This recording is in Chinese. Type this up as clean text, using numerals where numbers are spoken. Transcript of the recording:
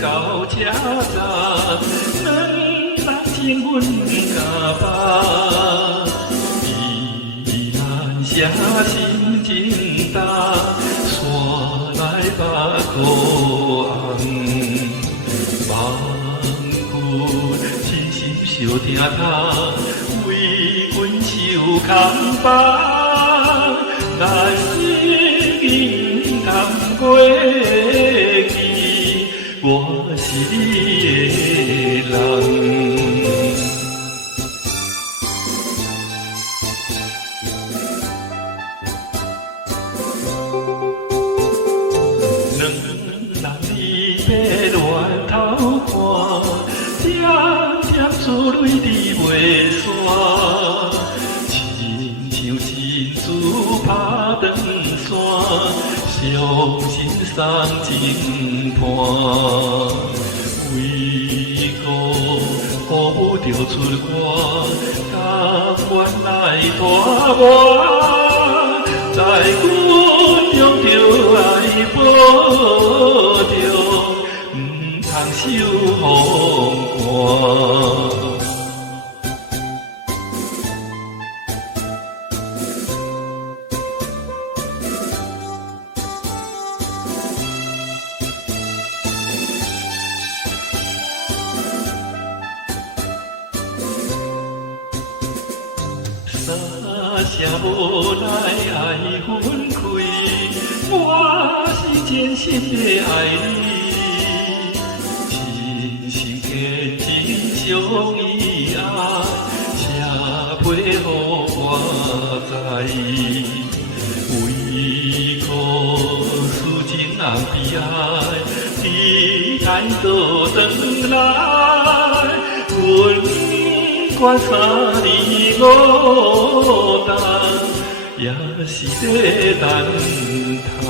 到车站，两人亲吻甲巴，依然写心情重，山来把苦红。望君真心相疼痛，为阮受空房，咱已经通过去，我是你的人。两人离别恋头看，点点珠泪滴袂散，亲像珍珠打长线，伤心送真伴。为何雨着出我，甘愿来拖磨，在军中着爱保着，唔通受风寒。三声无奈爱分开，我是真心的爱你，真心虔真相依爱，写批予我知。为何思情人悲哀，你态度转来？我3年5冬，也是在等待。